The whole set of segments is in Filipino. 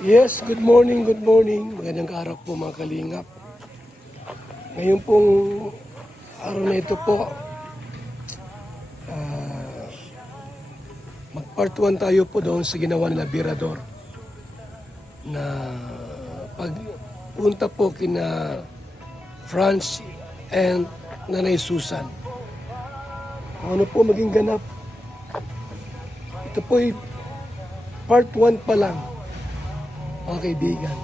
Yes, good morning, good morning. Magandang araw po mga kalingap. Ngayon pong araw na ito po, mag-part 1 tayo po doon sa ginawa nila Birador na pagpunta po kina Franz and Nanay Susan. Ano po maging ganap? Ito po ay part 1 pa lang, mga kaibigan.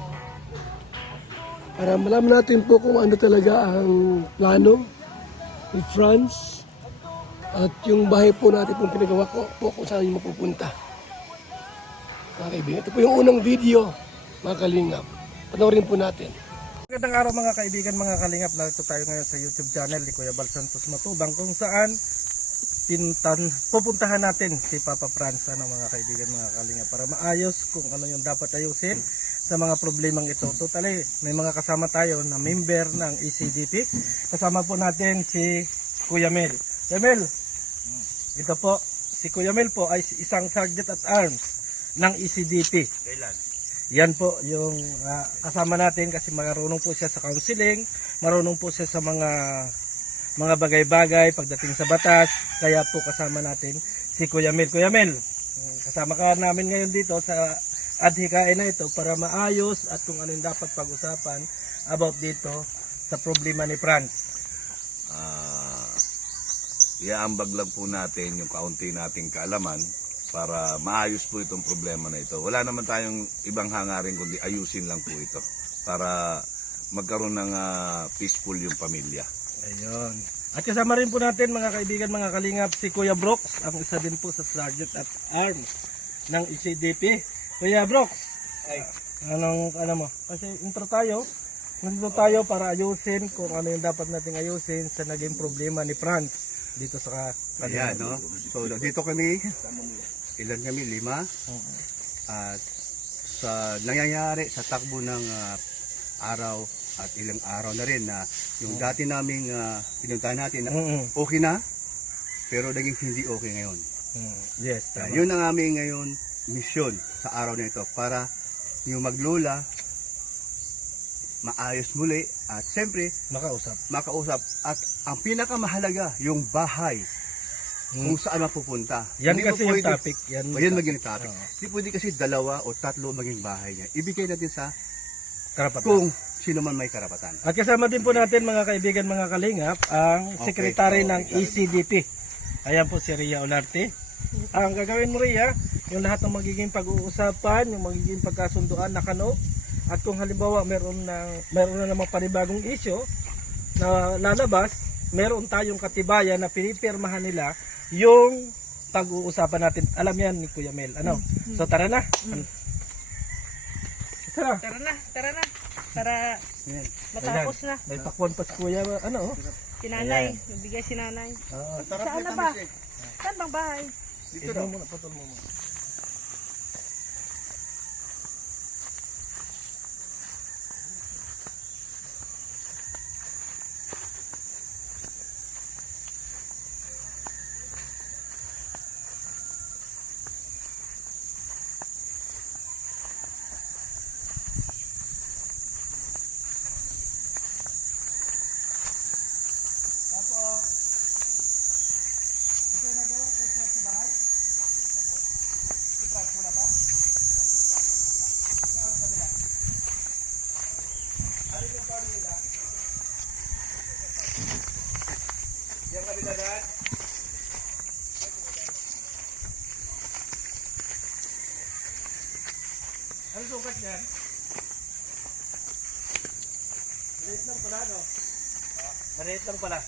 Para malaman natin po kung ano talaga ang plano ni Franz at yung bahay po natin pong pinagawa ko po kung saan yung mapupunta. Mga kaibigan, ito po yung unang video, mga kalingap. Panoorin po natin. Magandang araw mga kaibigan, mga kalingap. Narito tayo ngayon sa YouTube channel ni Kuya Bal Santos Matubang kung saan pupuntahan natin si Papa Franz, mga kaibigan, mga kalingap, para maayos kung ano yung dapat ayusin sa mga problemang ito. Totally, may mga kasama tayo na member ng ECDP. Kasama po natin si Kuya Mel. Kuya Mel, ito po, si Kuya Mel po ay isang sergeant at arms ng ECDP. Yan po yung kasama natin kasi marunong po siya sa counseling, marunong po siya sa mga bagay-bagay pagdating sa batas. Kaya po kasama natin si Kuya Mel. Kuya Mel, kasama ka namin ngayon dito sa adhikain na ito para maayos at kung ano yung dapat pag-usapan about dito sa problema ni Franz. Iaambag lang po natin yung kaunti nating kaalaman para maayos po itong problema na ito. Wala naman tayong ibang hangarin kundi ayusin lang po ito para magkaroon ng peaceful yung pamilya. Ayun. At kasama rin po natin mga kaibigan, mga kalingap, si Kuya Brooks, ang isa din po sa Sergeant at Arms ng ECDP. Kuya Brooks, ano mo? Kasi intro tayo. Nandito tayo para ayusin kung ano yung dapat nating ayusin sa naging problema ni Franz dito sa kanila. Ayan, no? So, dito kami, ilan kami? 5. At sa nangyayari sa takbo ng araw at ilang araw na rin na yung dati naming pinuntahan natin na okay na, pero naging hindi okay ngayon. Yes, tama. Yun ang aming ngayon misyon sa araw na ito para yung maglola maayos muli at siyempre makausap at ang pinakamahalaga yung bahay kung saan mapupunta. Yan Hindi kasi po yung pwede, topic. Yan maging topic. Hindi pwede kasi 2 o 3 maging bahay niya. Ibigay natin sa karapatan. kung sino man may karapatan. At kasama din po natin mga kaibigan, mga kalingap, ang sekretary ng ECDP. Ayan po si Rhea Olarte. Ang gagawin mo, Rhea, yung lahat ng magiging pag-uusapan, yung magiging pagkasunduan na kano, at kung halimbawa meron na namang panibagong issue na lalabas, meron tayong katibayan na pinipirmahan nila yung pag-uusapan natin. Alam yan ni Kuya Mel. Ano? So tara na. Tara. Tara na. Para matapos na. May pakwan pa si Kuya. Ano? Si nanay. Nabigay si nanay. Saan na ba? Saan bang bahay? Dito na muna. Putol mo muna. Ano sukat yan? Maliit lang pala, no? Maliit lang pala.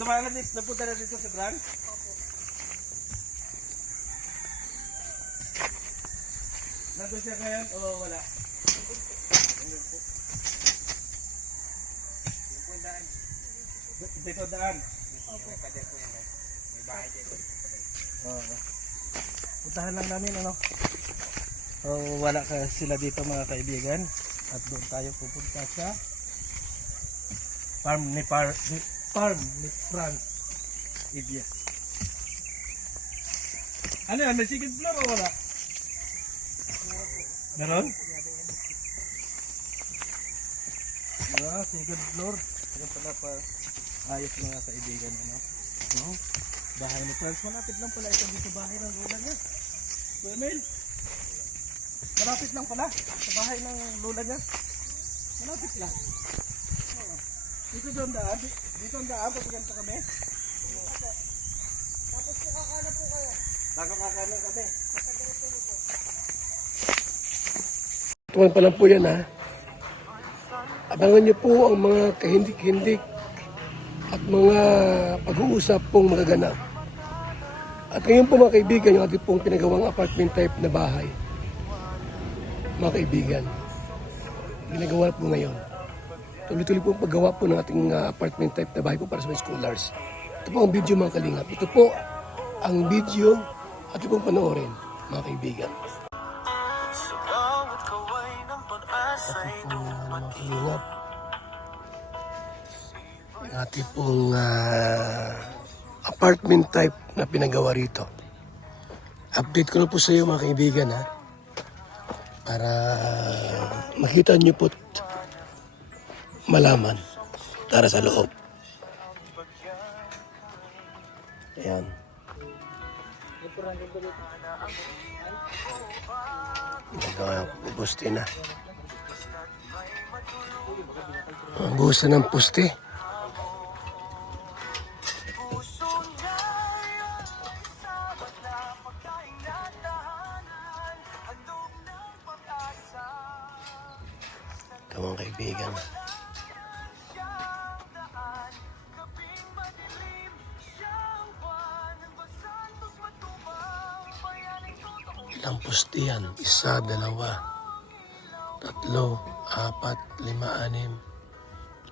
Dumaan na dito, napunta na dito sa Grand? Opo. Nandun siya ngayon o wala? Dito daan? Opo. May bahay dito. Oo. Puntahan lang namin, ano? So, wala ka sila dito mga kaibigan. At doon tayo pupunta sa farm ni Franz Ibia. Ano yan? May second floor o wala? Meron? Second floor. Kaya pala pa ayos mga kaibigan. Ano? No? Bahay ni Franz. Malapit lang pala ito dito bahay ng lola niya. Kuya Mel. Malapit lang pala sa bahay ng lola niya. Malapit lang. Oo. Dito doon daan. Dito ang daan. Papaganto kami. Tapos kakakana po kayo. Bago kakana kami. Tuwan pa lang po yan ha. Abangan niyo po ang mga kahindik-hindik at mga pag-uusap pong magaganap. At ngayon po mga kaibigan, yung ating pong pinagawang apartment type na bahay. Mga kaibigan, ginagawa po ngayon. Tuloy-tuloy po ang paggawa po ng ating apartment type na bahay po para sa mga scholars. Ito po ang video mga kalingap. Ito po ang video at ito pong panoorin mga kaibigan. Kalingap. Yung ating pong apartment type na pinagawa rito. Update ko na po sa iyo mga kaibigan ha. Para makita niyo po malaman para sa loob. Ayan. Nagawa yung poste na. Ang buhos na ng poste. Ito mga kaibigan. Ilang poste yan? 1, 2, 3, 4, 5, 6, 7,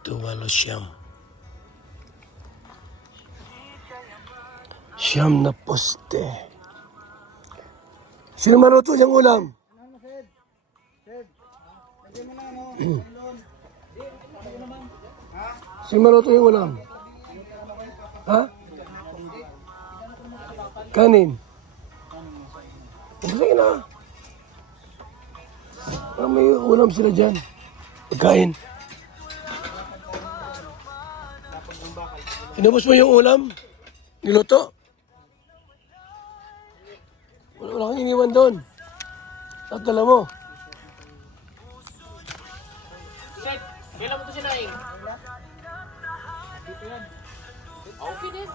8, 9. Siyam na poste. Sino maluto yung ulam? Sino maluto yung ulam? Ha? Kanin? Sige na. May ulam sila dyan. Pagkain. Inubos mo yung ulam? Niluto? Wala kang iniwan doon. At dala mo. Sir, kailan mo ito sinaing? Okay din.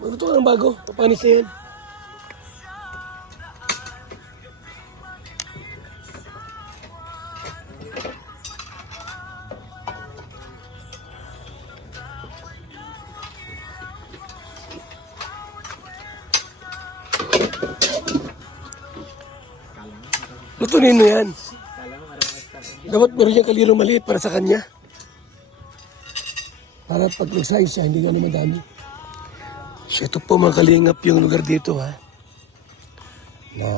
Magluto ka ng bago. Papanis na yan. Lutunin mo yan. Dapat meron siyang kaliro maliit para sa kanya. Para pag nag-size siya, hindi gano'n madami. So ito po mga kalingap yung lugar dito ha. Na...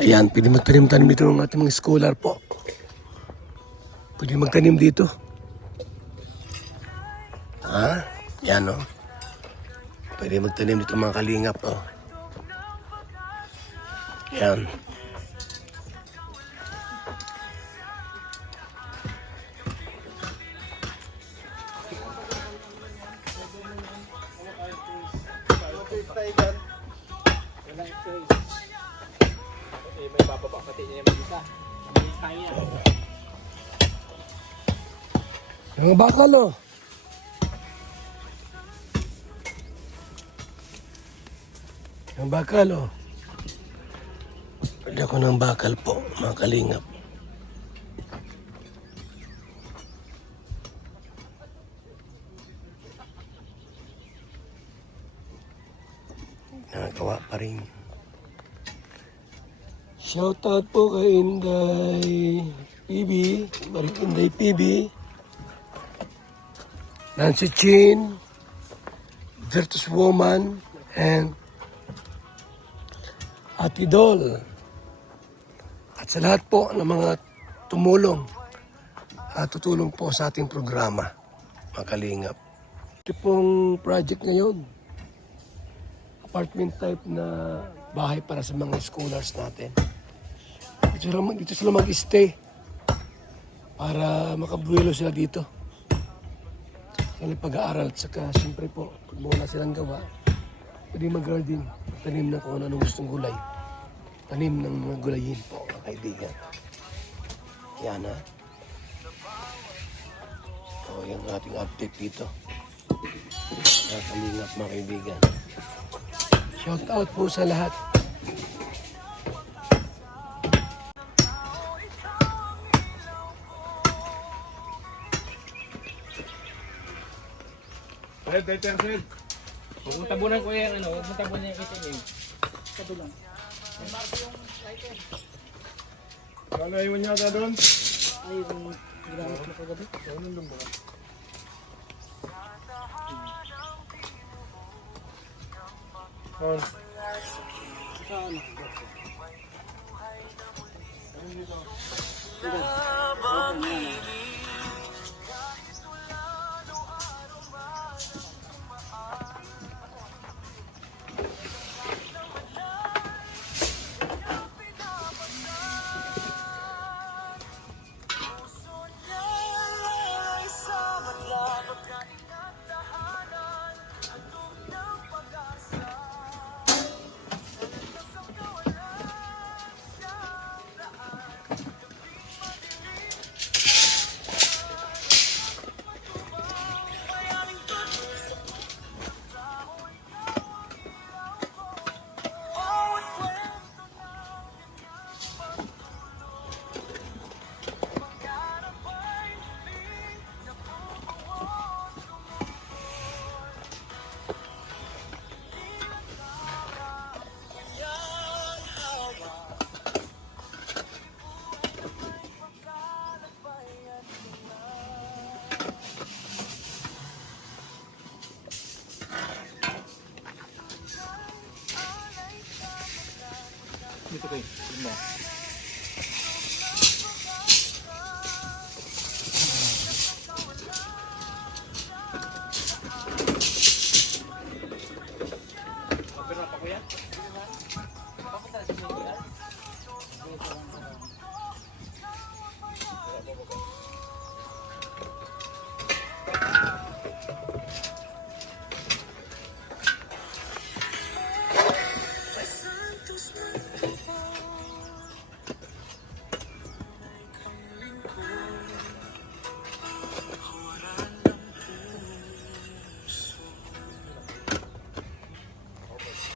Ayan, pwede magtanim-tanim dito ng ating mga scholar po. Pwede magtanim dito. Ha? Yan o. Pwede magtanim dito mga kalingap o. Yan. May bababa pati niya yung mag-isa. May kaya. Yung bakal o. Yung bakal o. Pwede ako ng bakal po, mga kalingap. Nagawa pa rin. Shoutout po kay Inday PB, Inday PB, Nancy Chin, Virtus Woman, and Ate Dol. At sa lahat po ng mga tumulong at tutulong po sa ating programa, mga kalingap. Ito pong project ngayon apartment type na bahay para sa mga scholars natin. Dito sila mag-stay para makabuelo sila dito. Kaya pag-aaral at saka siyempre po, pag wala silang gawa, pwede mag-garden, tanim na kung ano gustong gulay. Tanim ng mga gulayin po, mga kaibigan. Yan ha. So, yung ating update dito. Mga kalingap, mga kaibigan. Shout out po sa lahat. Sir. Huwag mo tabunan ko yung ano, huwag mo tabunan yung itim. Tabunan. Ano iwan niya ka doon? Ay, yung ginamit mo kagabi. Dito kayo.